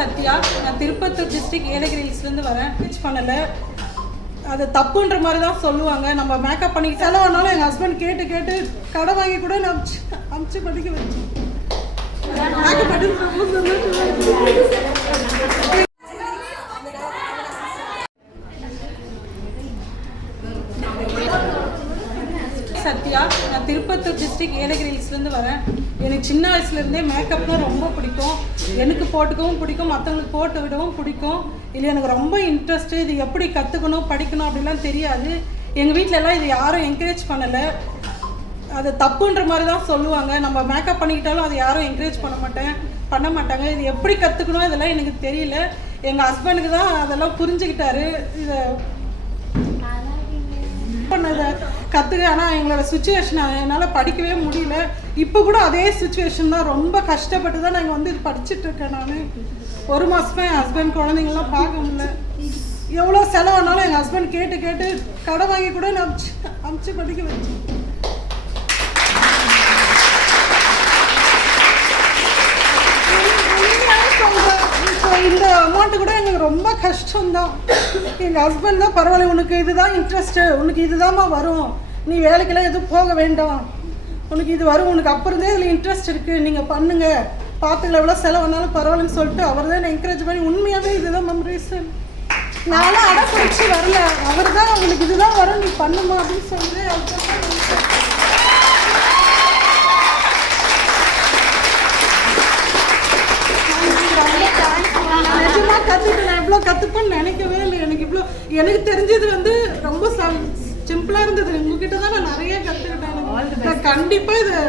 சத்யா. நான் திருப்பத்தூர் டிஸ்ட்ரிக்ட் ஏலகிரி ஹில்ஸ்லேருந்து வரேன். டீச் பண்ணலை, அது தப்புன்ற மாதிரி தான் சொல்லுவாங்க. நம்ம மேக்கப் பண்ணி செலவானாலும் எங்கள் ஹஸ்பண்ட் கேட்டு கேட்டு கடை வாங்கி கூட நான் அமுச்சு படிக்க வச்சேன். மேக்கப் பண்ணி சத்யா. நான் திருப்பத்தூர் டிஸ்ட்ரிக்ட் ஏலகிரி ஹில்ஸ்லேருந்து வரேன். எனக்கு சின்ன வயசுலேருந்தே மேக்கப்னால் ரொம்ப பிடிக்கும். எனக்கு போட்டுக்கவும் பிடிக்கும், மற்றவங்களுக்கு போட்டு விடவும் பிடிக்கும். இல்லை எனக்கு ரொம்ப இன்ட்ரெஸ்ட்டு. இது எப்படி கற்றுக்கணும் படிக்கணும் அப்படிலாம் தெரியாது. எங்கள் வீட்டிலலாம் இது யாரும் என்கரேஜ் பண்ணலை, அது தப்புன்ற மாதிரி தான் சொல்லுவாங்க. நம்ம மேக்கப் பண்ணிக்கிட்டாலும் அது யாரும் என்கரேஜ் பண்ண மாட்டாங்க. இது எப்படி கற்றுக்கணும் இதெல்லாம் எனக்கு தெரியல. எங்கள் ஹஸ்பண்டுக்கு தான் அதெல்லாம் புரிஞ்சுக்கிட்டாரு. இதை பண்ணதை கற்றுக்க. ஆனால் எங்களோட சுச்சுவேஷன் என்னால் படிக்கவே முடியல. இப்போ கூட அதே சுச்சுவேஷன் தான். ரொம்ப கஷ்டப்பட்டு தான் நாங்கள் வந்து இது படிச்சுட்ருக்கேன். நான் ஒரு மாதமே என் ஹஸ்பண்ட் குழந்தைங்களாம் பார்க்க முடியல. எவ்வளோ செலவானாலும் எங்கள் ஹஸ்பண்ட் கேட்டு கேட்டு கடை வாங்கி கூட நான் அமுச்சு படிக்க வச்சேன். இப்போ இந்த அமௌண்ட்டு கூட எங்களுக்கு ரொம்ப கஷ்டம்தான். எங்கள் ஹஸ்பண்ட் தான் பரவாயில்ல, உனக்கு இதுதான் இன்ட்ரெஸ்ட்டு, உனக்கு இதுதாம்மா வரும், நீ வேலைக்கெல்லாம் எதுவும் போக வேண்டாம், உனக்கு இது வரும், உனக்கு அப்புறந்தே இதில் இன்ட்ரெஸ்ட் இருக்குது, நீங்கள் பண்ணுங்கள், பார்த்துக்கலாம், எவ்வளோ செலவுனாலும் பரவாயில்லன்னு சொல்லிட்டு அவர் தான் என்கரேஜ் பண்ணி. உண்மையாகவே இதுதான் மேம் ரீசன். நானும் அடப்பிடிச்சி வரல, அவர் தான் உங்களுக்கு இதுதான் வரும், நீ பண்ணுமா அப்படின்னு சொல்லி நிஜமாக கற்றுக்கிட்டு நான் இவ்வளோ கற்றுப்பேன்னு நினைக்கவே இல்லை. எனக்கு தெரிஞ்சது வந்து ரொம்ப சிம்பிளாக இருந்தது. உங்ககிட்ட தான் நான் நிறைய கற்றுக்கிட்டேன். நான் கண்டிப்பாக இதை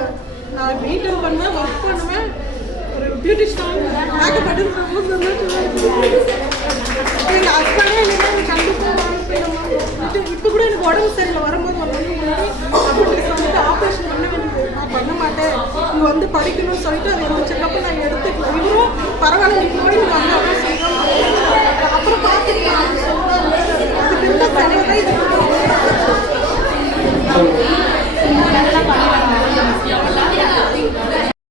நான் மெயின்டைன் பண்ணுவேன், ஒர்க் பண்ணுவேன். ஒரு பியூட்டிஷியன் மேக்கப் பண்ணி ரொம்ப சந்தோஷமாக எங்கள் ஹஸ்பண்டே எனக்கு கண்டிப்பாக இப்போ கூட எனக்கு உடம்பு சரியில்லை வரும்போது வந்துட்டு ஆப்ரேஷன் பண்ண வேண்டியது. நான் பண்ண மாட்டேன், இங்கே வந்து படிக்கணும்னு சொல்லிட்டு அது என்ன செக்கப்பு